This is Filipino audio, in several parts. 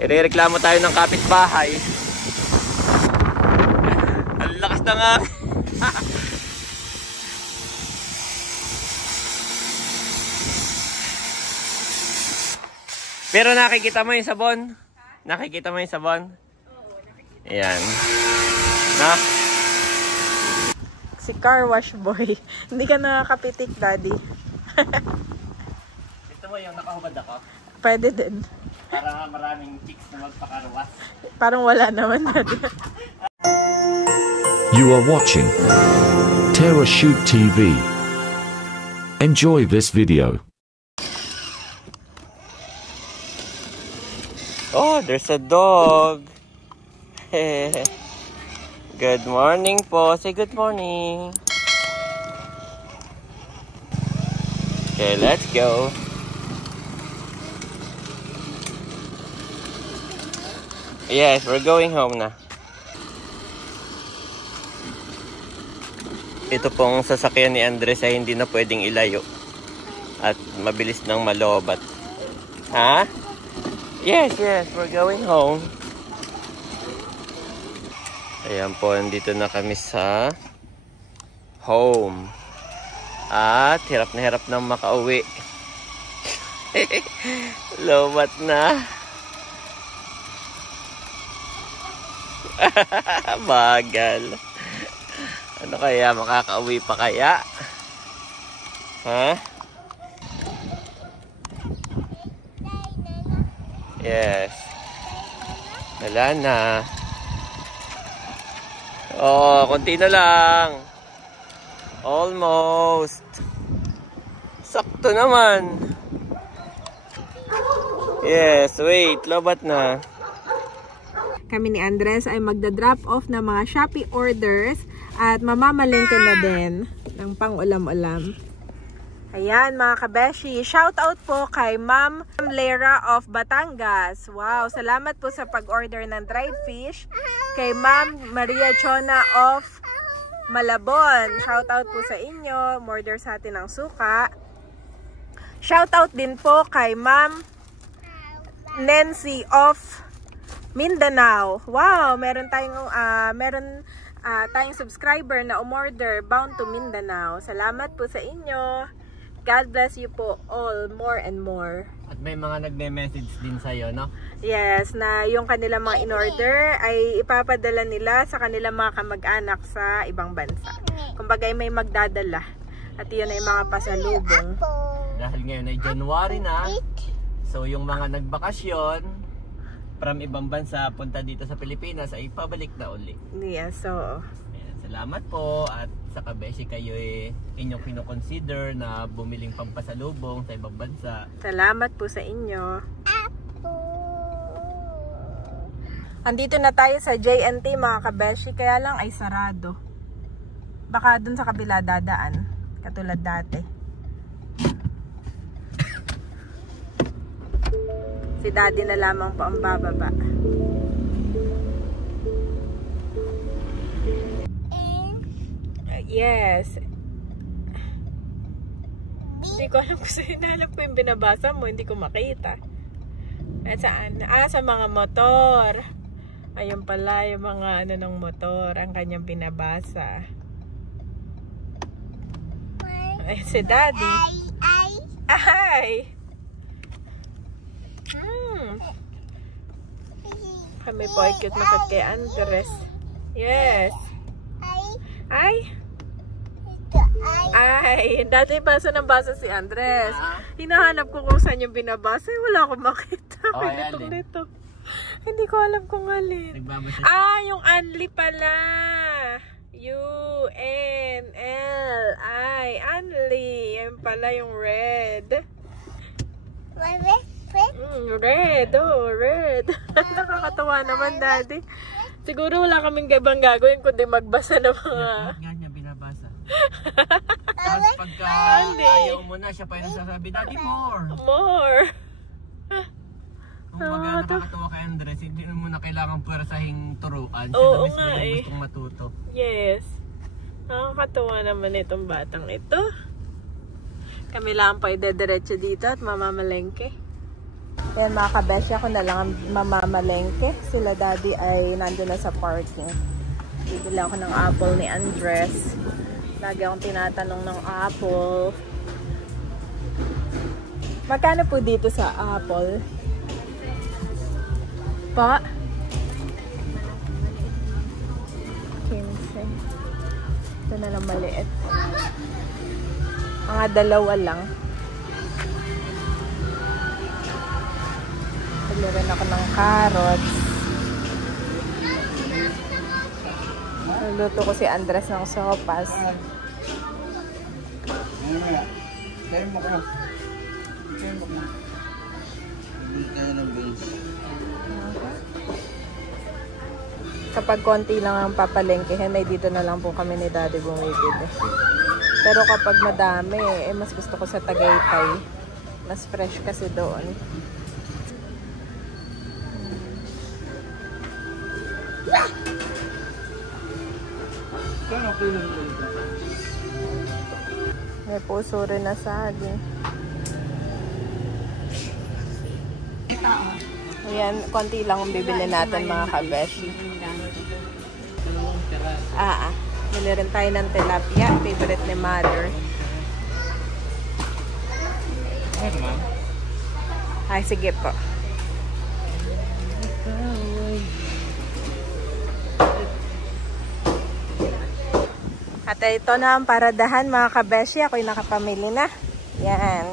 Irereklamo tayo ng kapitbahay. Ang lakas na nga. Pero nakikita mo yung sabon? Nakikita mo yung sabon? Oo, nakikita. Ayan. Na? Si car wash boy. Hindi ka nakakapitik, daddy. Gusto mo yung nakahubad ako? Pwede din. Para maraming chicks na magpakarwas. Parang wala naman, daddy. You are watching TerraShoot TV. Enjoy this video. Oh, there's a dog. Good morning po. Say good morning. Okay, let's go. Yes, we're going home na. Ito pong sasakyan ni Andres ay hindi na pwedeng ilayo. At mabilis nang malobat. Ha? Yes, we're going home. Ayan po, nandito na kami sa home. At hirap na makauwi. Lobat na. Bagal. Ano kaya, makakauwi pa kaya? Ha? Yes. Wala na. Oh, konti na lang. Almost. Sakto naman. Yes, wait. Lobat na. Kami ni Andres ay magda-drop off ng mga Shopee orders at mamamalingke na din ng pang-ulam-ulam. Ayan mga kabeshi, shout out po kay Ma'am Lera of Batangas. Wow, salamat po sa pag-order ng dried fish. Kay Ma'am Maria Chona of Malabon, shout out po sa inyo. Order sa atin ng suka. Shout out din po kay Ma'am Nancy of Mindanao. Wow, meron tayong subscriber na umorder bound to Mindanao. Salamat po sa inyo. God bless you po all more and more. At may mga nagme-message din sa'yo, no? Yes, na yung kanilang mga in-order ay ipapadala nila sa kanilang mga kamag-anak sa ibang bansa. Kumbaga may magdadala. At yun ay mga pasalubong. Dahil ngayon ay January na, so yung mga nagbakasyon from ibang bansa punta dito sa Pilipinas ay pabalik na uli. Yes, so salamat po at sa kabeshi kayo inyong kinoconsider na bumiling pampasalubong sa ibang bansa. Salamat po sa inyo. Andito na tayo sa JNT mga kabeshi, kaya lang ay sarado. Baka dun sa kabila dadaan, katulad dati. Si daddy na lamang po ang bababa. Yes. Hindi ko alam kung saan, hinalap ko yung binabasa mo, hindi ko makita. At saan? Ah, sa mga motor. Ayun pala, yung mga ano ng motor, ang kanyang binabasa. Ay, si daddy. Ay! Kami po ay cute na kay Andres. Yes. Ay! Ay, dati basa ng basa si Andres. Hinahanap ko kung saan yung binabasa. Wala akong makita. Nito. Hindi ko alam kung alin. Ah, yung Anli pala. U-N-L-I. Anli. Yan pala yung red. Red. Oh, red. Nakakatawa naman, daddy. Siguro wala kaming ibang gagawin kundi magbasa ng mga... Tapos pagka ayaw mo na, siya pa yung nagsasabi, Daddy, more. Kung baga nakakatawa kay Andres, hindi mo na kailangan puwersahing turuan. Siya na mismo yung gustong matuto. Yes. Nakakatawa naman itong batang ito. Kami lang pa idediretso dito at mamamalengke. Ayan mga kabeshi, ako na lang ang mamamalengke. Sila daddy ay nandun na sa parking. Bibili ako ng apple ni Andres. Lagi akong tinatanong ng apple. Magkano po dito sa apple? Pa? 15. Ito na lang maliit. Mga dalawa lang. Bili rin ako ng carrots. Naluto ko si Andres ng sopas. Kapag konti lang ang papalengkehin, ay dito na lang po kami ni Daddy bumibili. Pero kapag madami, mas gusto ko sa Tagaytay. Mas fresh kasi doon. May puso rin na saging. Ayan, konti lang ang bibili natin mga kabeshi. Bili rin tayo ng tilapia. Favorite ni Mother. Ay, sige po. At ito na ang paradahan mga kabeshi. Ako'y nakapamili na. Yan.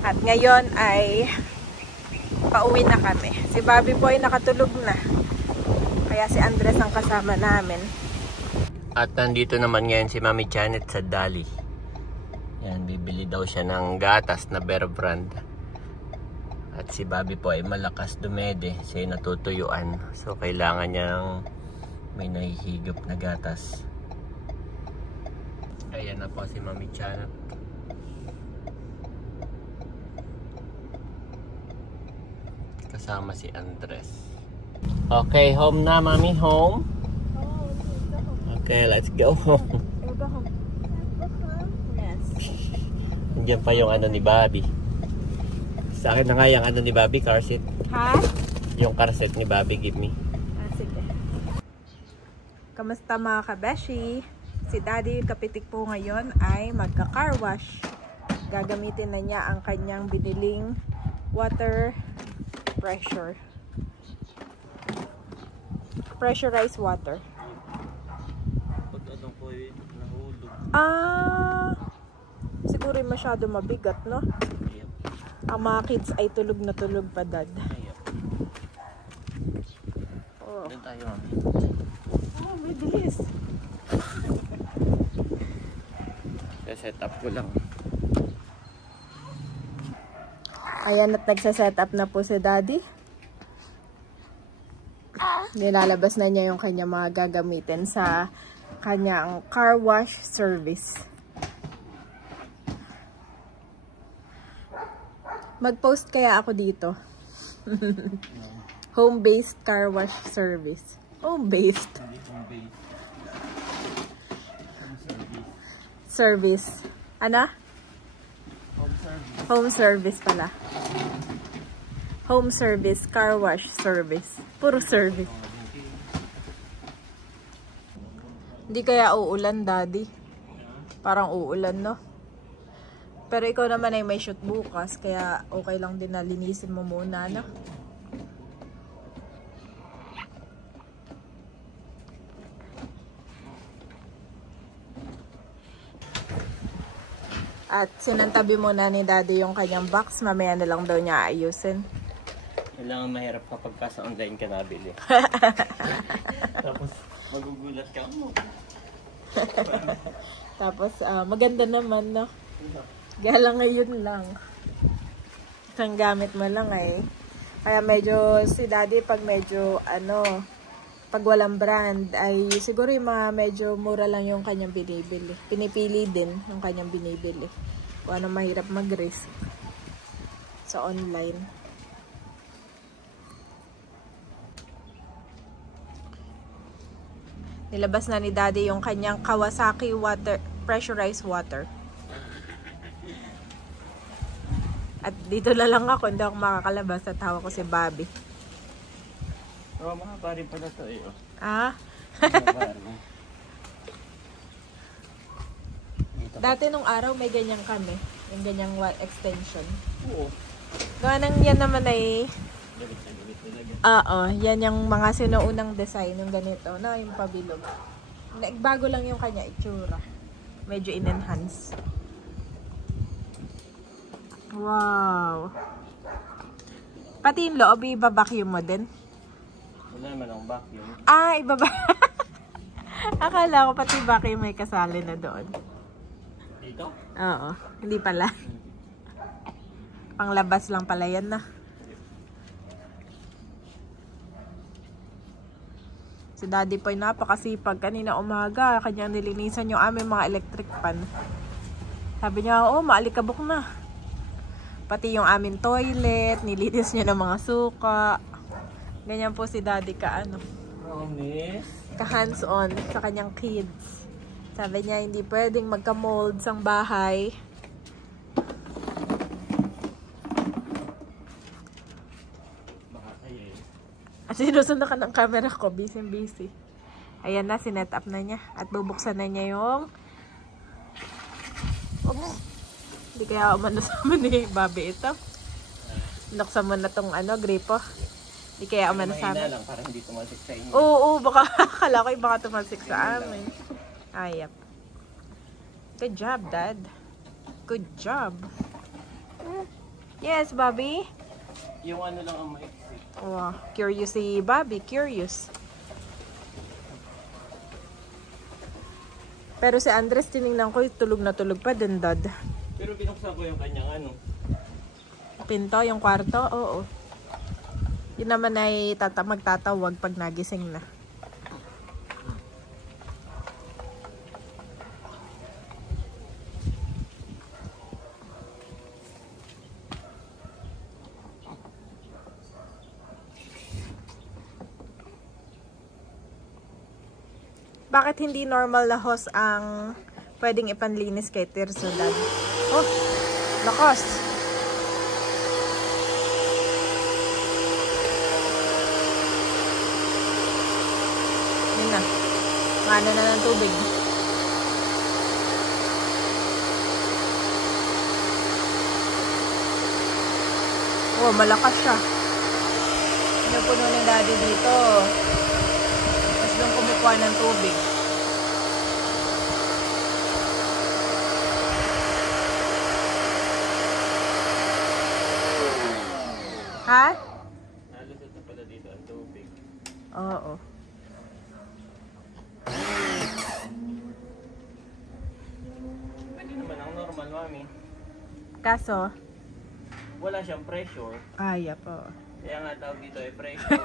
At ngayon ay pauwi na kami. Si Bobby po ay nakatulog na. Kaya si Andres ang kasama namin. At nandito naman ngayon si Mami Janet sa Dali. Yan, bibili daw siya ng gatas na Bear Brand. At si Bobby po ay malakas dumede. Siya ay natutuyuan. So kailangan niyang may nahihigop na gatas. Ayan na po si Mami Janet. Kasama si Andres. Okay, home na, Mami. Home? Okay, let's go home. Yes. Nandiyan pa yung ano ni Bobby. Sa akin na nga yung ano ni Bobby, car seat. Ha? Yung car seat ni Bobby, give me. Sige. Kamusta mga kabeshi? Si Daddy Kapitik po ngayon ay magka-car wash. Gagamitin na niya ang kanyang biniling water pressure. Pressurized water. Siguro masyado mabigat, no? Ang mga kids ay tulog na tulog pa, Dad. Oh. Doon tayo, Mami. Oh, may bilis. Set up ko lang. Ayan at nagsa-set up na po si Daddy. Nilalabas na niya yung kanya mga gagamitin sa kanyang car wash service. Mag-post kaya ako dito. Home-based car wash service. Home-based. Service. Ano? Home service pala. Home service, car wash service. Puro service. Hindi kaya uulan, Daddy? Parang uulan, no? Pero ikaw naman ay may shoot bukas, kaya okay lang din na linisin mo muna, no? At sinantabi muna ni Daddy yung kanyang box. Mamaya na lang daw niya ayusin. Kailangan mahirap kapag sa online ka nabili. Tapos magugulat ka mo. Tapos maganda naman, no? Gala ngayon lang. Isang gamit mo lang eh. Kaya medyo si Daddy pag medyo pag walang brand ay siguro yung mga medyo mura lang yung kanyang binibili. Pinipili din yung kanyang binibili. Kung ano mahirap mag-risk sa online. Nilabas na ni Daddy yung kanyang Kawasaki pressurized water. At dito na lang ako, hindi ako makakalabas at hawak ko si Bobby. Oo, mahaba rin pala ito eh. Ah? Dati nung araw may ganyan kami. Yung ganyang extension. Oo. Gawa nang yan naman ay... Oo, yan yung mga sinuunang design ng ganito. Na yung pabilog. Bago lang yung kanya itsura. Medyo in-enhance. Wow. Pati yung loob, iba-vacuum mo din? Wala naman ang vacuum. Ah, ibaba. Akala ko pati vacuum may kasali na doon. Dito? Oo, hindi pala. Panglabas lang pala yan na. Si Daddy po ay napakasipag. Kanina umaga, kanyang nilinisan yung aming mga electric pan. Sabi niya, oh, maalikabok na. Pati yung aming toilet, nilinis niya ng mga suka. Ganyan po si Daddy ka hands-on sa kanyang kids. Sabi niya, hindi pwedeng magka-molds ang bahay. At sinusunod ka ng camera ko, busy. Ayan na, sinet up na niya. At bubuksan na niya yung... Oops! Hindi kaya umano sa amin ni Bobby ito. Nuksan mo na tong gripo. Hindi kaya umano sa amin. Lang, para hindi tumalsik sa inyo. Oo, baka akala ko baka tumalsik sa amin. Ayap. Good job, Dad. Good job. Yes, Bobby? Yung ano lang ang maiksi. Wow, curious si Bobby, curious. Pero si Andres, tinignan ko, tulog na tulog pa din, Dad. Pero binuksan ko yung kanyang Pinto, yung kwarto, oo. Yun naman ay magtatawag pag nagising na. Bakit hindi normal na hose ang pwedeng ipanlinis kay Tirso, Dad? Oh, lakas! Yun na. Mana na ng tubig. Oh, malakas siya. Pinupuno ni Daddy dito. Doon kumukuha ng tubig. Ha? Nalusot na pala dito ang tubig. Oo. Pwede naman ang normal, Mami. Kaso? Wala siyang pressure. Ayap, oo. Kaya nga tawag dito ay pressure.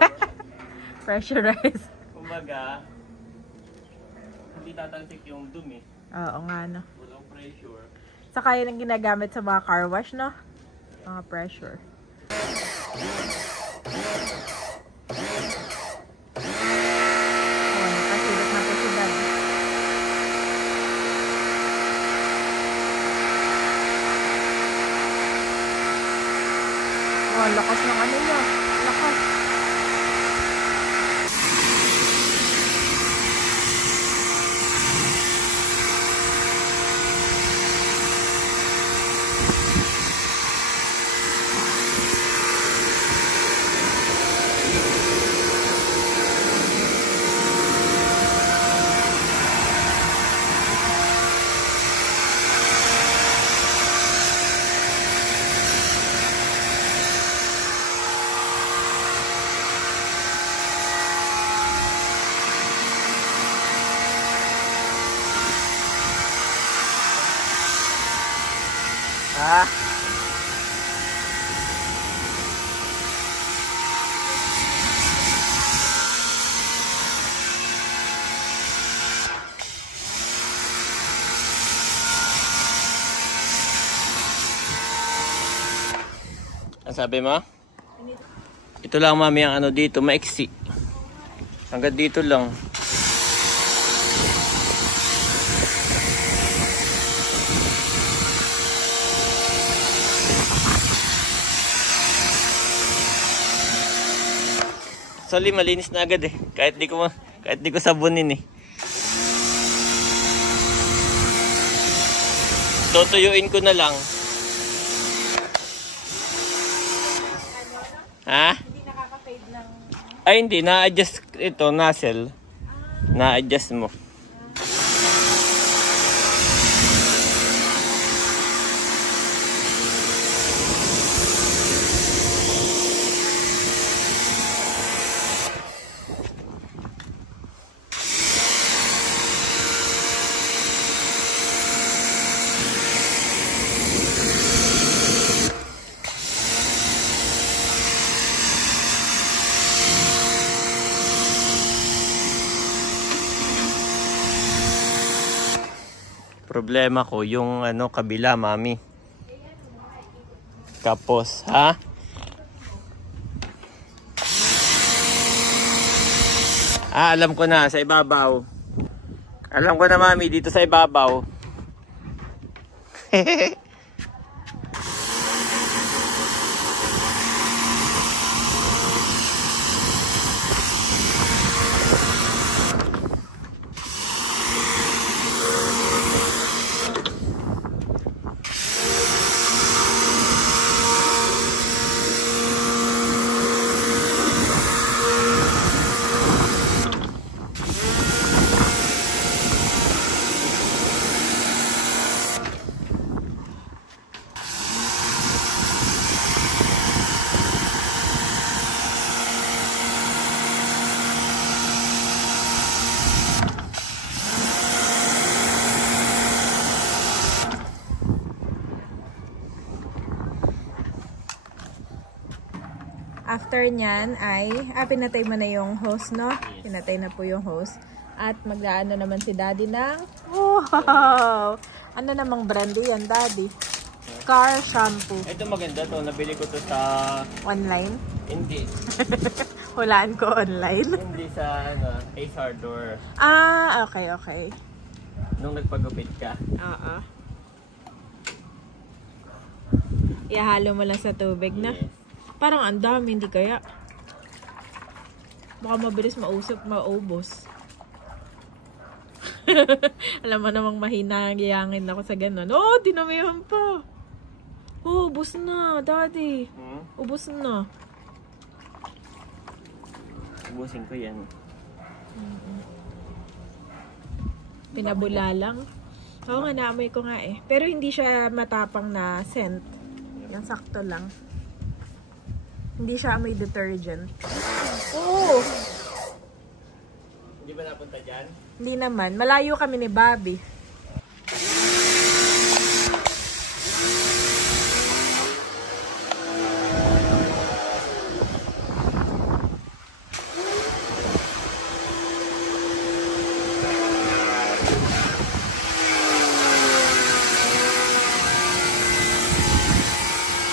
Pressurized. Kumbaga, hindi tatalsik yung dumi. Oo nga, no. Walang pressure. Saka yun ang ginagamit sa mga car wash, no? Mga pressure. Oh, nakasilip na po si Dad. Oh, lakas ng ano niya. Lakas. Ah! Ang sabi mo? Ito lang, Mami, ang ano dito, maiksi. Hanggang dito lang. Actually, malinis na agad eh. Kahit di ko sabunin eh. Tutuyuin ko na lang. Ha? Hindi nakaka-fade ng... Ay, hindi. Na-adjust ito, nozzle. Na-adjust mo. Problema ko yung kabila, mami. Kapos, ha? Alam ko na, sa ibabaw. Alam ko na, mami, dito sa ibabaw. After nyan ay, pinatay mo na yung hose, no? Pinatay na po yung hose. At maglaano naman si Daddy ng, wow! Ano namang brand yan, Daddy? Car shampoo. Ito maganda to. Nabili ko to sa... Online? Hindi. Hulaan ko online. Hindi sa Ace Hardware. Okay. Nung nagpagupit ka. Oo. Ihalo mo lang sa tubig na. Yes. Parang ang dami, hindi kaya? Baka mabilis maubos. Alam mo namang mahina giyangin ako sa ganun. Oh, dinamihan pa. Oh, ubos na, Daddy. Ubos na. Ubusin ko yan. Pinabula lang. Oo nga, naamoy ko nga eh. Pero hindi siya matapang na scent. Yan, sakto lang. Hindi siya amoy detergent. Oh! Hindi ba napunta dyan? Hindi naman. Malayo kami ni Bobby.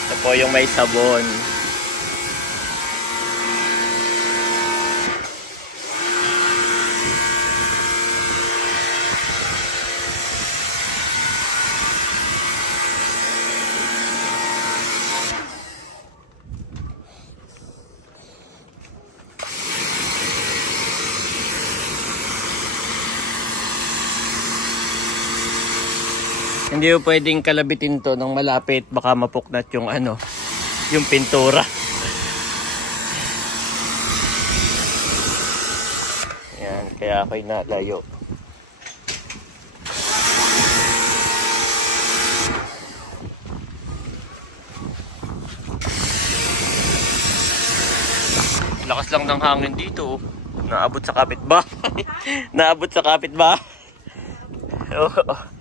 Ito po yung may sabon. Hindi po pwedeng kalabitin to ng malapit, baka mapuknat yung yung pintura. Yan, kaya ako'y nalayo. Lakas lang ng hangin dito. Naabot sa kapitbahay. Naabot sa kapitbahay. Oo.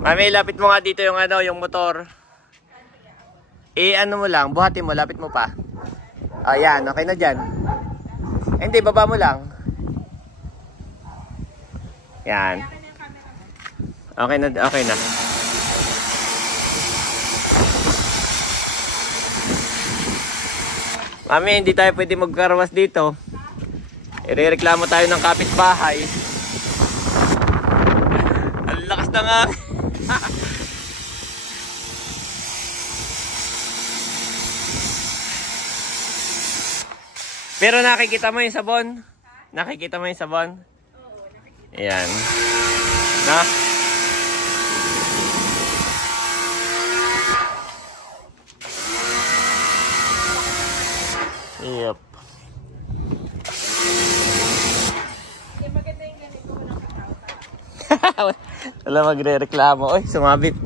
Mami, lapit mo nga dito yung yung motor. Ano mo lang, buhatin mo, lapit mo pa. Ayan, okay na dyan. Hindi, baba mo lang. Yan. Okay na, okay na. Mami, hindi tayo pwede magkarawas dito. Irereklamo tayo ng kapitbahay. Ang lakas na nga. Pero nakikita mo yung sabon? Nakikita mo yung sabon? Oo, nakikita. Ayan. Na? Yep. Hindi maganda yung ganito ko ng katawa. Wala magre-reklamo. Oy, sumabit.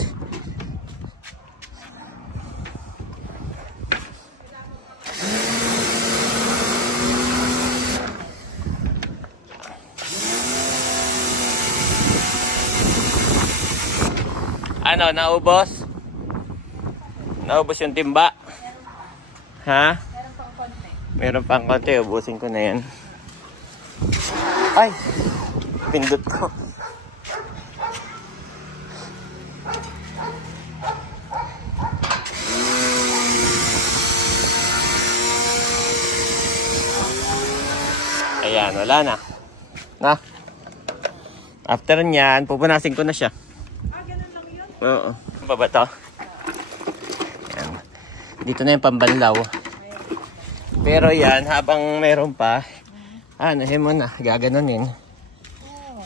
Ano, naubos? Naubos yung timba? Ha? Meron pang konti. Meron pang konti, ubusin ko na yan. Ay! Pindot ko. Ayan, wala na. Na? After nyan, pupunasin ko na siya. Ganun lang yun? Oo. Ano ba to? Ayan. Dito na yung pambanlaw. Pero yan, habang meron pa, nahin mo na, gaganunin. Oo.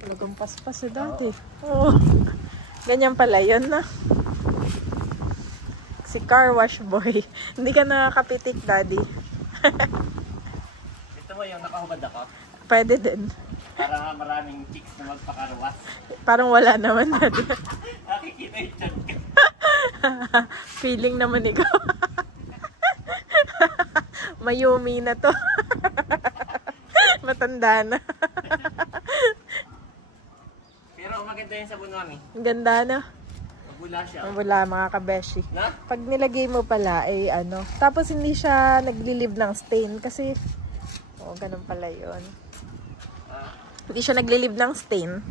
Talagang paspas dati. Oo. Ganyan pala yun na. Si car wash boy. Hindi ka nakakapitik, daddy. Ito mo yung nakahubad ako. Pwede din. Para maraming chicks na magpakarwas. Parang wala naman, daddy. Nakikita yung chan ka. Feeling naman ikaw. Mayumi na to. Matanda na. Pero maganda yung sabon mami. Ang ganda na. Mabula siya. Wala mga kabeshi. Na? Pag nilagay mo pala ay ano. Tapos hindi siya nagli-leave ng stain kasi ganun pala yun. Hindi siya nagli-leave ng stain.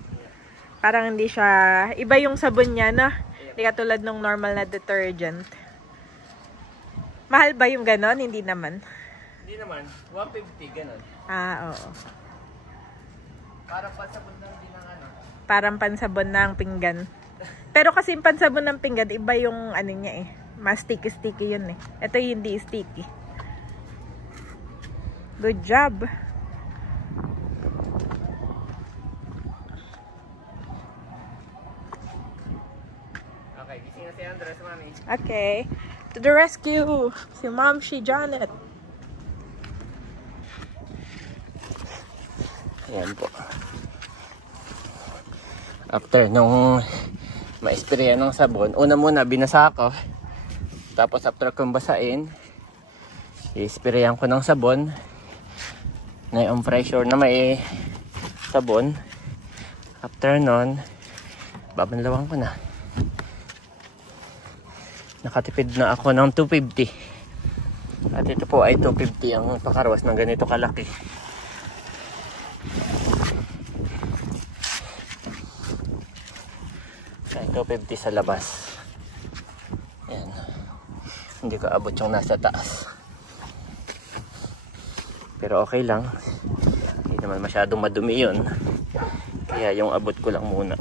Parang hindi siya, iba yung sabon niya na. Hindi katulad ng normal na detergent. Mahal ba yung ganon? Hindi naman. Hindi naman. 150, ganun. Oo. Para pansabon lang din ng ano. Parang pansabon ng pinggan. Pero kasi yung pansabon ng pinggan, iba yung ano niya eh. Mas sticky-sticky yun eh. Ito hindi sticky. Good job. Okay, gising na si Andres, mami. Okay. To the rescue! Si Ma'am, si Janet. Ayan po. After nung ma-sprayan ng sabon, una muna binasa ko. Tapos after kong basain, i-sprayan ko ng sabon na yung pressure na may sabon. After nun, babanlawan ko na. Nakatipid na ako ng 250. At ito po ay 250 ang pakarwas ng ganito kalaki. Ay, 250 sa labas. Ayan. Hindi ko abot yung nasa taas. Pero okay lang. Hindi naman masyadong madumi yun. Kaya yung abot ko lang muna.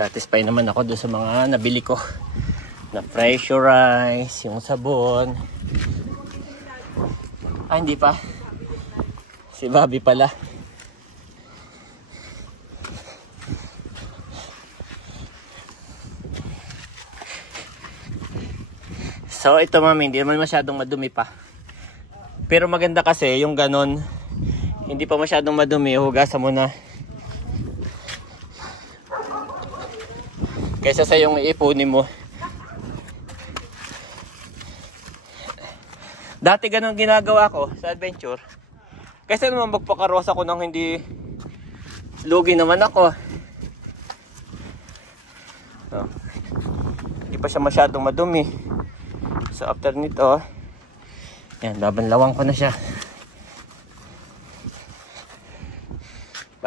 Satisfied naman ako doon sa mga nabili ko na pressurize, yung sabon. Hindi pa. Si Bobby pala. So ito mami, hindi naman masyadong madumi pa. Pero maganda kasi yung ganon, hindi pa masyadong madumi, hugasan mo na. Kaysa sa yung iipunin mo. Dati ganun ginagawa ko sa adventure. Kaysa naman magpakaros ako nang hindi lugi naman ako. So, hindi pa siya masyadong madumi. So after nito, yan, babanlawan ko na siya.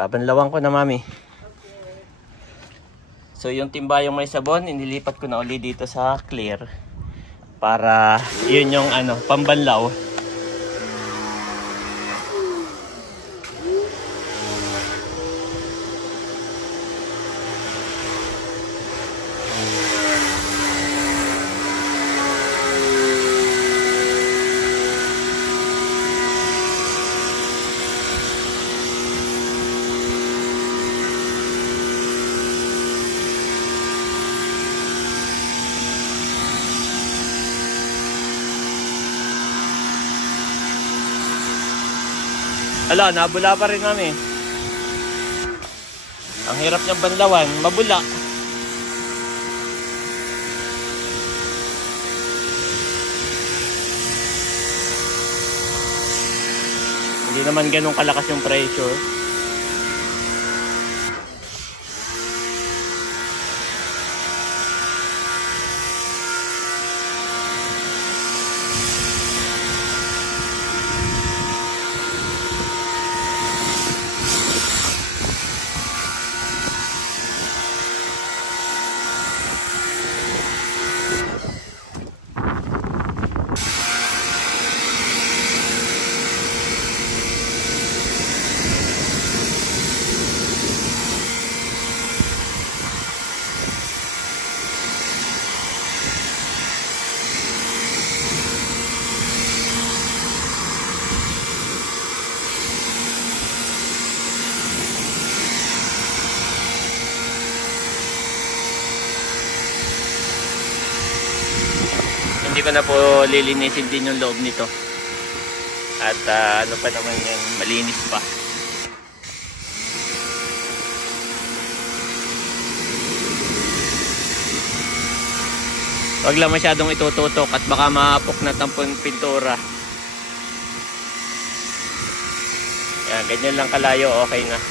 Babanlawan ko na, mami. So yung timbayong may sabon, inilipat ko na uli dito sa clear. Para yun yung pambanlaw. Ala, nabula pa rin kami. Ang hirap niyang banlawan, mabula. Hindi naman ganun kalakas yung pressure. Hindi ko na po lilinisin din yung loob nito. At ano pa naman yan, malinis pa. Huwag lang masyadong itututok at baka mahapok na tampon pintura. Yan, ganyan lang kalayo, okay na.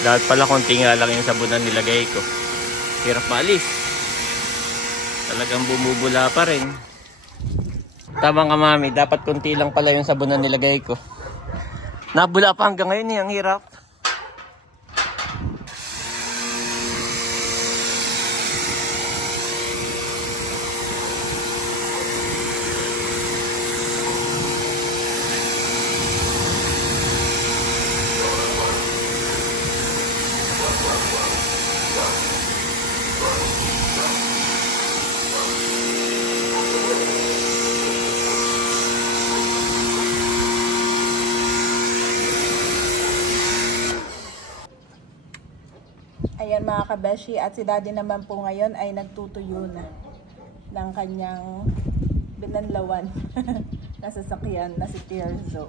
Dahil pala konti nga lang yung sabunan nilagay ko. Hirap maalis. Talagang bumubula pa rin. Tama ka, mami, dapat konti lang pala yung sabunan nilagay ko. Nabula pa hanggang ngayon eh, ang hirap. Ayan mga kabeshi, at si daddy naman po ngayon ay nagtutuyo na ng kanyang binanlawan na sasakyan na si Tirzo.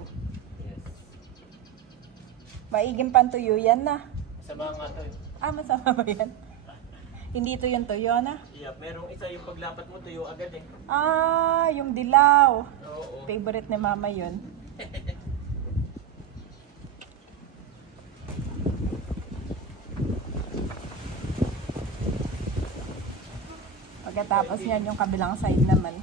Yes. Maiging pantuyo yan na. Masama nga to eh. Masama ba yan? Hindi ito yung tuyo na? Yeah, merong isa yung paglapat mo tuyo agad eh. Yung dilaw. Oo. Favorite ni mama yun. Pagkatapos yan, yung kabilang side naman.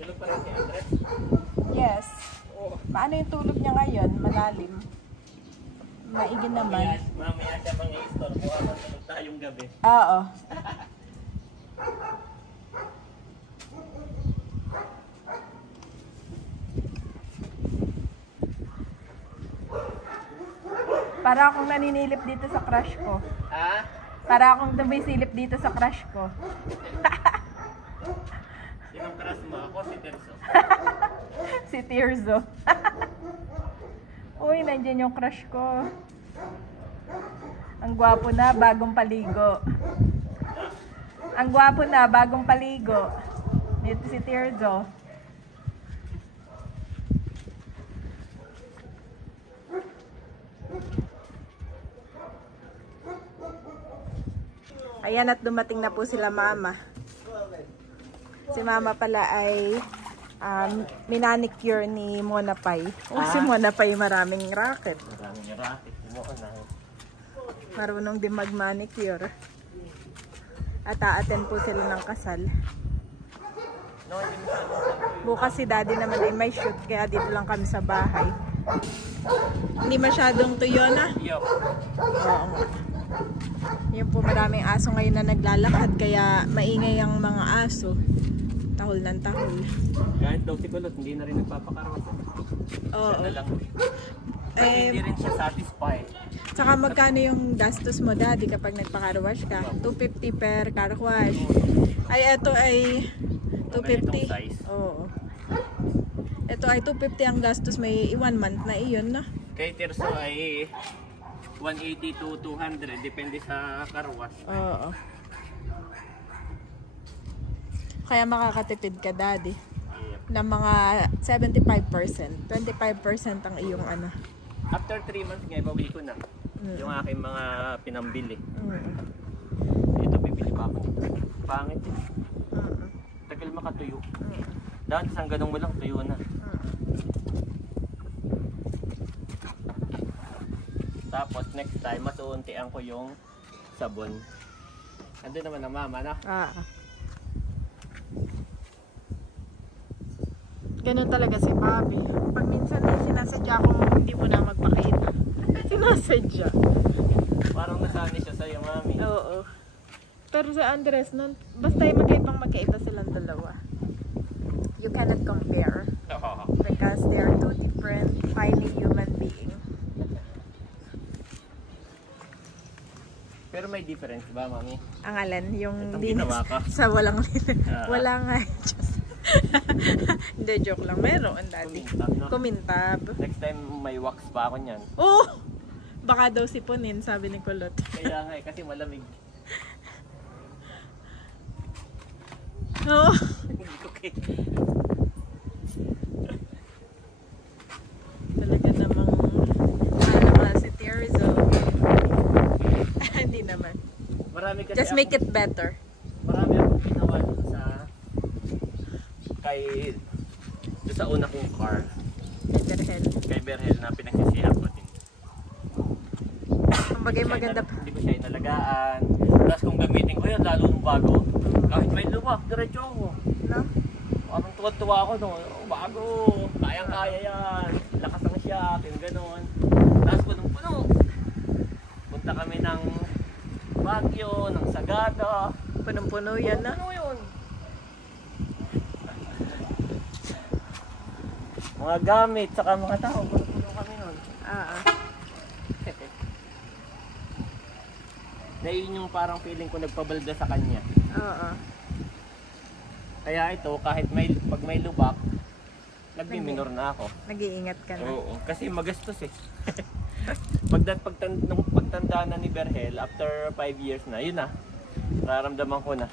Tulog pa rin si Andres? Yes. Paano yung tulog niya ngayon? Malalim. Maigi naman. Mamaya siya mga i-store mo habang tulog tayong gabi. Oo. Para akong naninilip dito sa crush ko. Ha? Para akong dumisilip dito sa crush ko. Sinong crush mo? Ako si Terzo. Si Tirzo. Uy, nandiyan yung crush ko. Ang gwapo na, bagong paligo. Ang gwapo na, bagong paligo. Dito si Tirzo. Ayan, at dumating na po sila mama. Si mama pala ay minanicure ni Mona Pai. Si Mona Pai maraming racket. Maraming racket. Marunong din mag-manicure. At a-attend po sila ng kasal. Bukas si daddy naman ay may shoot, kaya dito lang kami sa bahay. Hindi masyadong tuyo na. Oo nga. Yun po, maraming aso ngayon na naglalakad, kaya maingay ang mga aso. Tahol ng tahol. Kahit daw si Kulot, hindi na rin nagpapakarwas. Oo. Siya na lang. Hindi rin siya satisfied. Tsaka magkano yung gastos mo, daddy, kapag nagpa-carwash ka? 250 per car wash. Ay, ito ay 250. Oo. Ito ay 250 ang gastos, may 1 month na iyon, no? Kay Tirso ay 180 to 200, depende sa car wash. Oo. Kaya makakatipid ka, daddy. Na mga 75%. 25% ang iyong ano. After 3 months nga, ibawi ko na. Yung aking mga pinambili. Ito, bibili pa ako nito. Pangit eh. Tagal makatuyo. Dahil isang ganong mo lang, tuyo na. Tapos next time, masuuntian ko yung sabon. Ando naman ang mama na. Ganun talaga si Bobby. Pag minsan sinasadya kong hindi mo na magpakita. Sinasadya. Parang nasanay siya sa'yo, mami. Oo. Pero sa Andres, basta yung magkaiba silang dalawa. You cannot compare. Because they are two different, highly human beings. Pero may difference ba, mami? Ang alin, yung itong ginawa ka? Sa walang wala nga. Hindi, joke lang. Meron, daddy. Kumintab, no? Kumintab. Next time, may wax pa ako niyan. Oh! Baka daw sipunin, sabi ni Kulot. Kaya nga kasi malamig. Oo. Okay. Talaga namang naman si Tirzo. Hindi naman. Marami kasi Just make it better. Marami akong ginawa dun sa doon sa una kong car. Kay Berhel na pinagsisihan ko din. Ang bagay maganda pa. Hindi ko siya inalagaan. Tapos kung gamitin ko yan, lalo nung bago, kahit may luwak, diretso ako. No? Parang tuwa-tuwa ako no. Oh, bago, kayang-kaya yan. Lakas ng shock, yung ganon. Tapos punong-puno. Punta kami ng Baguio, ng Sagada. Punong-puno yan na. Ano yun? Mga gamit, saka mga tao, punong-puno kami nun. Na yun yung parang feeling ko nagpabalda sa kanya. Oo. Kaya ito, kahit pag may lubak, nagmi-minor na ako. Nag-iingat ka na. Oo, kasi magastos eh. Nung pagtanda na ni Berhel, after 5 years na, yun na. Nararamdaman ko na.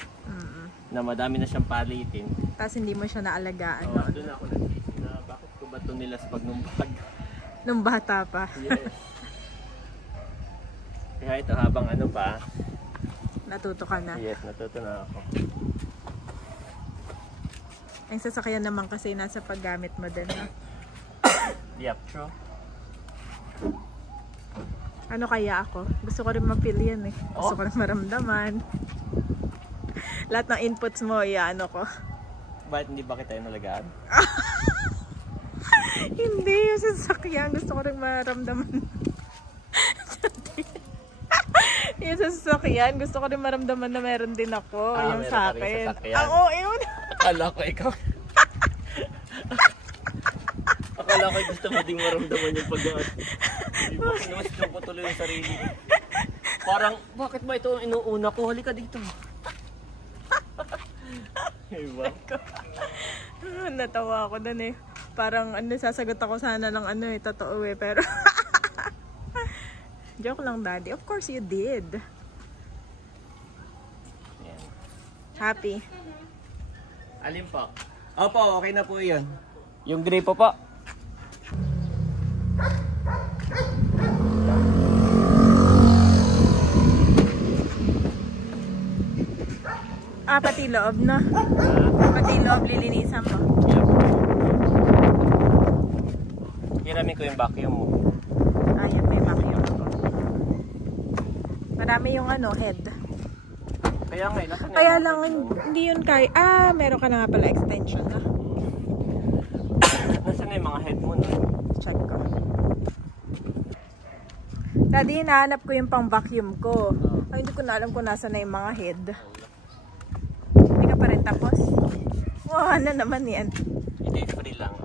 Na madami na siyang palitin. Tapos hindi mo siya naalagaan. Oo, doon ako nagsisi na bakit ko ba ito nilaspag nung bag? Nung bata pa. Yes. Kaya ito habang ano pa. Natuto ka na. Yes, natuto na ako. Ang sasakyan naman kasi nasa paggamit mo din. No? Yep, true. Ano kaya ako? Gusto ko rin ma-feel yan eh. Gusto ko rin maramdaman. Lahat ng inputs mo, ano ko. Bakit hindi ba kita inalagaan? Hindi, yung sasakyan. Gusto ko rin maramdaman. Yung sasakyan, gusto ko rin maramdaman na meron din ako. Yung sa akin. Oo, yun. Akala ko ikaw. Akala ko gusto mo ding maramdaman yung pag-aat. Pinumasyon ko tuloy yung sarili. Parang, bakit ba ito ang inuuna ko? Halika dito. Diba? Natawa ako dun eh. Parang sasagot ako sana ng totoo eh. Pero joke lang, Daddy. Of course you did. Yan. Happy. Alin po? Opo, okay na po yun. Yung gray po po. Pati loob na. Pati loob lilinisan mo. Yep. Hiramin ko yung vacuum mo. Ayan, may vacuum ako. Marami yung head. Kaya nga, kaya lang, hindi yun kaya. Meron ka na nga pala extension na. Nasaan na yung mga head mo na? Check ko. Daddy, hinahanap ko yung pang vacuum ko. Ay, hindi ko na alam kung nasa na yung mga head. Hindi ka pa rin tapos? Wow, ano naman yan? Hindi, free lang.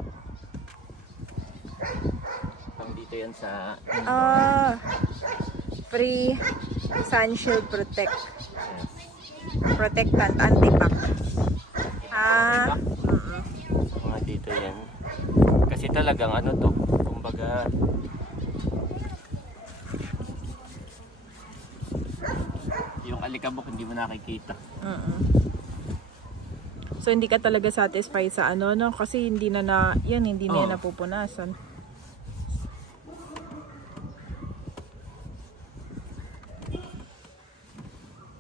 Dito yan sa... free sun shield protect. Protectant, anti-pack. Mga dito yan. Kasi talagang to, kumbaga... yung alikabok hindi mo nakikita. So hindi ka talaga satisfied sa no? Kasi hindi na yan napupunasan.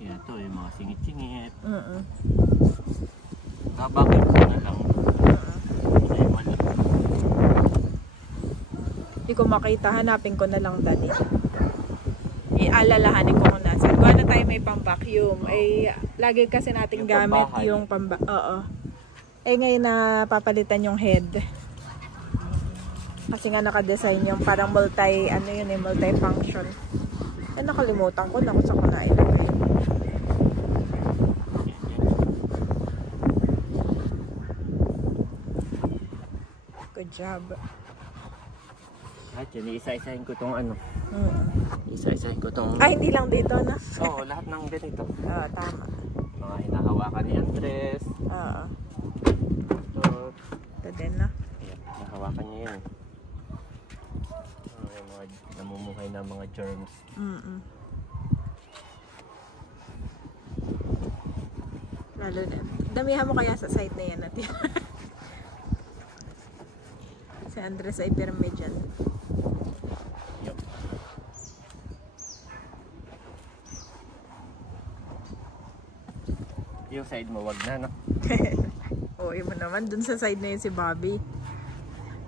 Yan to, yung mga singit-singit. Bakit ko na lang. Hindi ko makita, hanapin ko na lang, Daddy. Ialalahanin ko kung nasan. Kung ano tayo may pang-vacuum, lagi kasi natin yung gamit yung ngayon na papalitan yung head. Kasi nga naka-design yung parang multi-function. Nakalimutan ko na kung saan ko na ilagay. Good job. Lahat yan, isa-isahin ko tong isa-isahin ko tong... hindi lang dito na. Oo, lahat ng ganito. Tama. Mga hinahawakan ni Andres. Ito din na. Ayan, hinahawakan niya yan. Yung mga namumuhay na mga germs. Lalo na. Damihan mo kaya sa site na yan natin. Si Andres ay pirmi dyan. Yup. Yung side mo, wag na, no? Oo, mo naman. Dun sa side na yun si Bobby.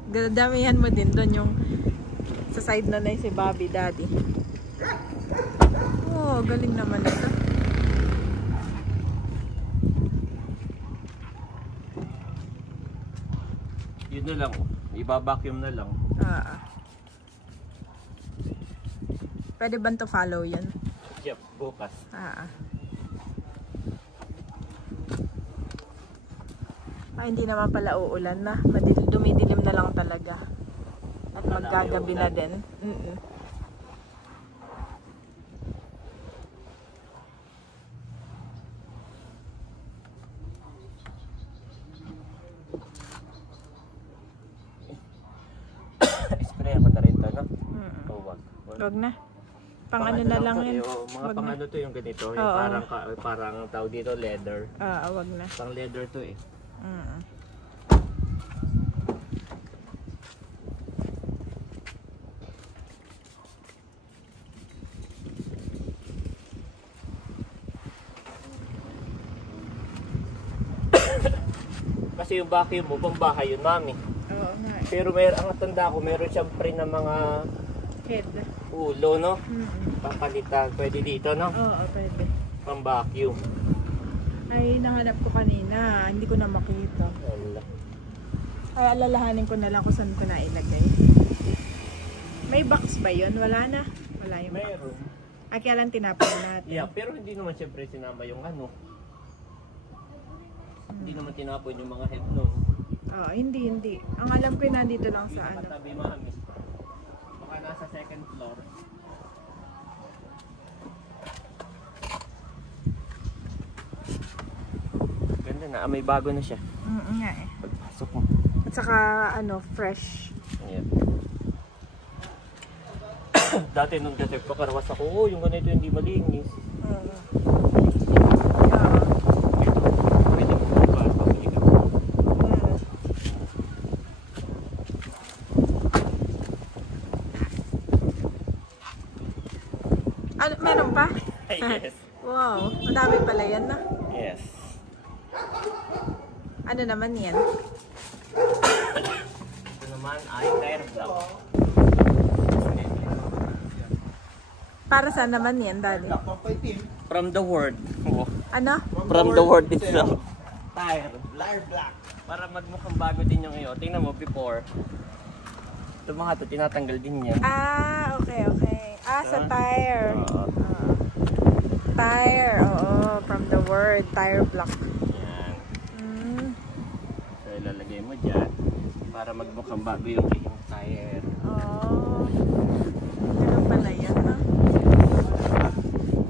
Damihan mo din dun yung sa side na yun si Bobby, Daddy. Oo, galing naman ito. Yun na lang, iba-vacuum na lang. Pwede ba to follow yun? Yep, bukas. Hindi naman pala uulan na. Dumidilim na lang talaga. At maggagabi na din. Wag na. Pang ano na lang yan. Mga pang ano to yung ganito. Yung parang tawag dito leather. Wag na. Pang leather to eh. Kasi yung vacuum mo, pambahay yun, mami. Oo nga. Pero ang tanda ko, meron siyang pre na mga Head. ulo, no? Papalitan. Pwede dito, no? Oo, pwede. Pang vacuum. Ay, nahanap ko kanina. Hindi ko na makita. Wala. Ay, alalahanin ko na lang kung saan ko na ilagay. May box ba yun? Wala na. Wala yung box. Meron. Kaya lang tinapon natin. Yeah, pero hindi naman siyempre sinama yung ano. Hindi naman tinapon yung mga head nun. Hindi. Ang alam ko nandito lang sa ano. Katabi, mami. Baka nasa second floor. Ganda na. May bago na siya. Nga eh. Pagpasok mo. At saka fresh. Ayan. Dati nung nagpakarwas ako, yung ganito hindi malinis. Pwede mo ba? Pabili ka. Ano, meron pa? Yes. Wow, madami pala yan na. Yes. Ano naman yan? Ito naman ay tire block. Para saan naman yan, Daddy? From the word. Ano? From the word itself. Tire block. Para magmukhang bago din yung iyo. Tingnan mo before. Ito mga to tinatanggal din niya. Okay. Sa tire. Tire, from the word, tire block. Yan. So ilalagay mo dyan para magmukhang bago yung iyong tire. Ano pala yan, ha?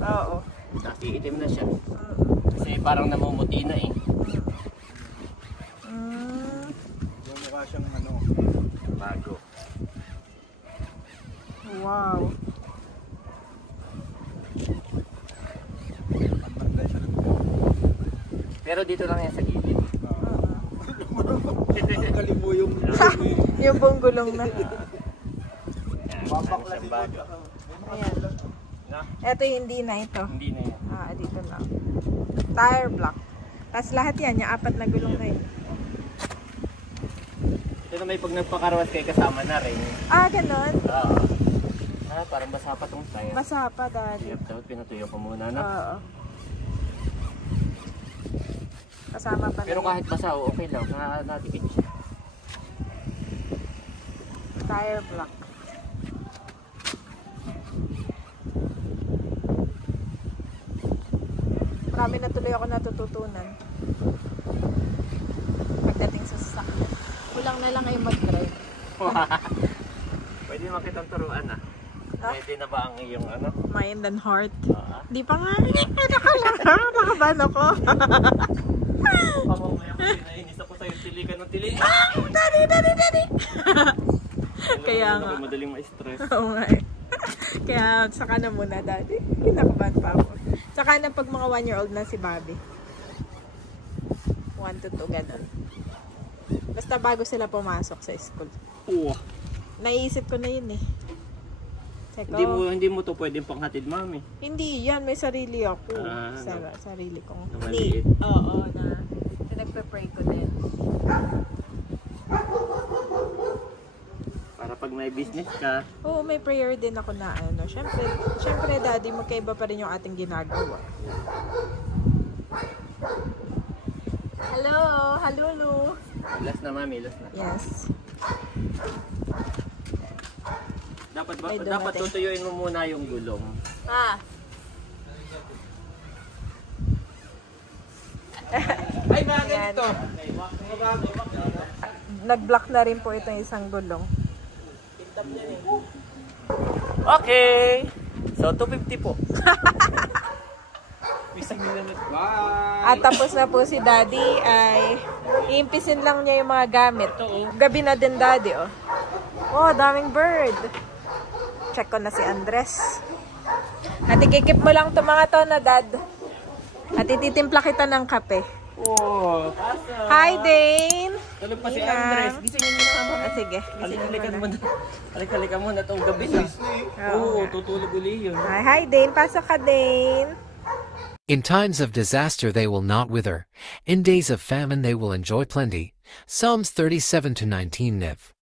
Oo. Tapos iitim na siya. Kasi parang namumuti na eh. Yung mukha siyang ano, Bago. Wow. Pero dito lang yan sa gilid. galing mo yung Yung buong gulong na. Yan, ano siyang bago. Ayan. No? Ito hindi na ito. Hindi na yan. Dito lang. Tire block. Tapos lahat yan, yung 4 na gulong na yun. Ito na may pag nagpakarwas kay kasama na rin. Ganon. Parang basa pa tong tire. Basa pa, Daddy. Yep, dapat pinatuyo ko muna na. Oo. Kasama pa Pero na kahit basa, okay lang. Natikit siya. tire block. Marami na tuloy ako natututunan. Pagdating sa sasakyan. Kulang na lang kayo mag-drive. Pwede makitang turuan ah. Pwede na ba ang iyong ano? Mind and heart. Di pa nga. Nakaban ako. Pamamaya ko pinainis ako sa'yo. Tili ka ng tili. Daddy! Kaya nga. Madaling ma-stress. Oo nga eh. Kaya saka na muna, Daddy. Kinakabahan pa ako. Saka na pag mga 1-year-old na si Bobby. 1 to 2, ganun. Basta bago sila pumasok sa school. Naisip ko na yun eh. Teko, Hindi mo to pwedeng panghatid, mami. hindi yan, may sarili ako. No. Sarili kong. Na Hindi. maliit. Oo, na nagpe-pray ko din. Para pag may business ka. Oo, may prayer din ako na ano. Syempre, Daddy, magkaiba pa rin yung ating ginagawa. Hello, halulu. Last na, mami. Last na. Yes. May Dapat dumating. tutuyuin mo muna yung gulong. ay mga ganito. Nag-block na rin po itong isang gulong. Okay. So, 250 po. Bye. At tapos na po si Daddy ay iimpisin lang niya yung mga gamit. Gabi na din, Daddy, oh. Oh, daming bird. check ko na si Andres. At ikikip mo lang to mga to na dad. At ititimpla kita ng kape. Oh, pasa. Hi, Dane! Tulog pa si Andres. Gisingin mo na mama. Sige, Halik-halikan mo na. Halik-halikan mo na itong gabi na. Oo, tutulog uli yun. Hi, Dane. Pasok ka, Dane. In times of disaster they will not wither. In days of famine they will enjoy plenty. Psalms 37-19 Nev.